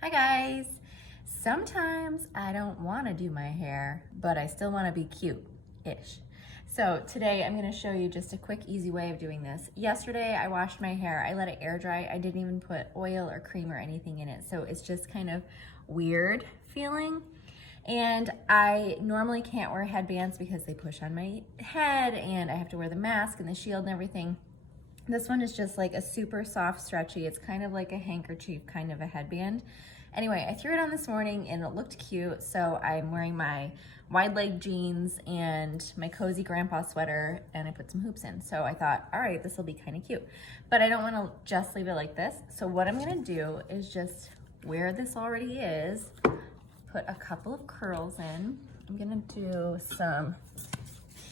Hi guys! Sometimes I don't want to do my hair, but I still want to be cute-ish. So today I'm going to show you just a quick, easy way of doing this. Yesterday I washed my hair, I let it air dry. I didn't even put oil or cream or anything in it, so it's just kind of weird feeling. And I normally can't wear headbands because they push on my head and I have to wear the mask and the shield and everything. This one is just like a super soft, stretchy. It's kind of like a handkerchief, kind of a headband. Anyway, I threw it on this morning and it looked cute, so I'm wearing my wide leg jeans and my cozy grandpa sweater, and I put some hoops in. So I thought, all right, this will be kind of cute. But I don't want to just leave it like this. So what I'm gonna do is just, where this already is, put a couple of curls in. I'm gonna do some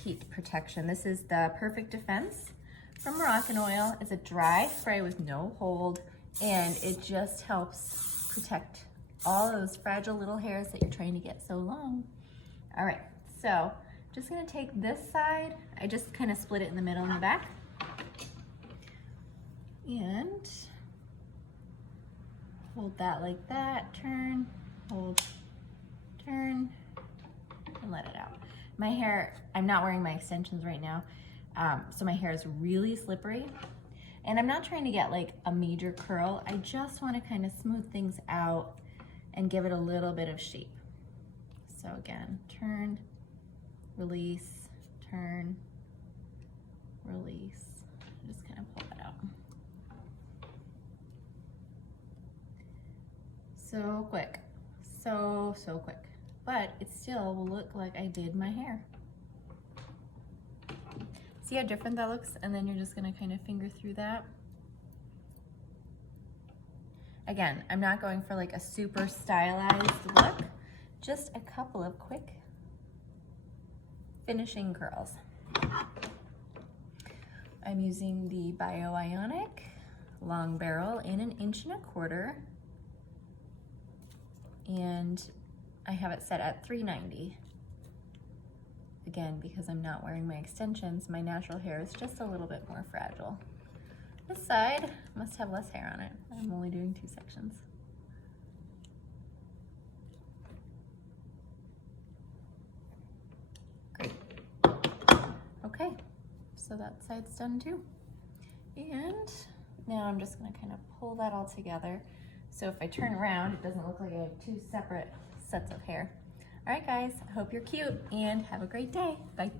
heat protection. This is the Perfect Defense from Moroccan Oil. It's a dry spray with no hold, and it just helps protect all those fragile little hairs that you're trying to get so long. All right, so I'm just gonna take this side. I just kind of split it in the middle and the back. And hold that like that, turn, hold, turn, and let it out. My hair, I'm not wearing my extensions right now, so my hair is really slippery. And I'm not trying to get like a major curl. I just want to kind of smooth things out and give it a little bit of shape. So again, turn, release, turn, release. Just kind of pull that out. So quick, so quick. But it still will look like I did my hair. See how different that looks? And then you're just gonna kind of finger through that. Again, I'm not going for like a super stylized look, just a couple of quick finishing curls. I'm using the Bio-Ionic long barrel in 1.25 inches. And I have it set at 390. Again, because I'm not wearing my extensions, my natural hair is just a little bit more fragile. This side must have less hair on it. I'm only doing 2 sections. Great. Okay, so that side's done too. And now I'm just gonna kind of pull that all together. So if I turn around, it doesn't look like I have 2 separate sets of hair. All right, guys, I hope you're cute and have a great day. Bye.